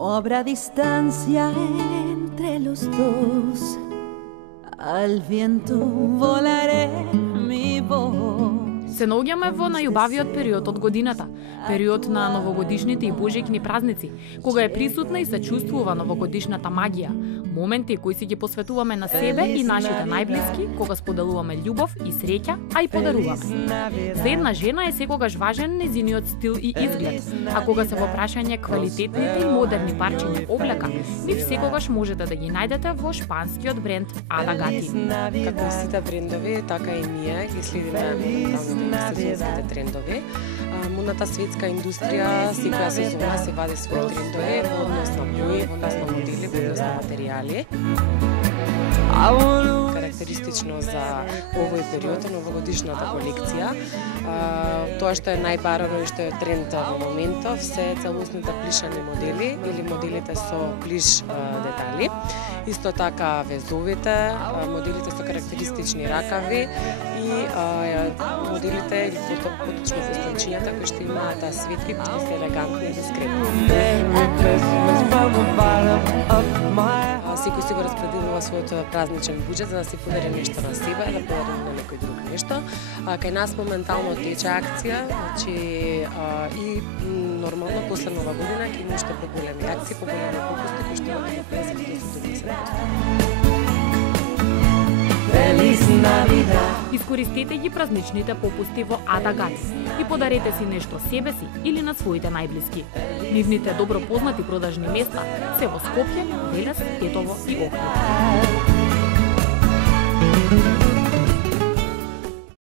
No habrá distancia entre los dos. Al viento volaré mi voz. Се наоѓаме во најубавиот период од годината, период на новогодишните и божјични празници, кога е присутна и се чувствува новогодишната магија, моменти кои си ги посветуваме на себе и нашите најблиски, кога споделуваме љубов и среќа, а и подаруваме. За една жена е секогаш важен незиниот стил и изглед, а кога се во прашање квалитетните и модерни парчиња облека, нив секогаш можете да ги најдете во шпанскиот бренд Ада Гати. Како и сите брендови, така и ние ги следиме сезонските трендови. Модната светска индустрија секоја сезона се вади своји трендови во однос на бои, во однос на модели, во однос на материјали. Карактеристично за овој период е новогодишната колекција. Тоа што е најбарано и што е тренд во моментов се целосните плишани модели или моделите со плиш детали. Исто така везовите, моделите со карактеристични ракави и моделите или поточно фустанчињата кои што имаат светли, кои се елегантни и дискретни. Секој си го распределува својот празничен буџет за да си подари нешто на себе, да подари на некој друг нешто. Кај нас моментално тече акција, значи и нормално после Нова година ќе има уште поголеми акции, поголеми попусти кои што ќе го 50 до 70%. Искористете ги празничните попусти во Ада Гати и подарете си нешто себе си или на своите најблиски. Нивните добро познати продажни места се во Скопје, Велес, Тетово и Охрид.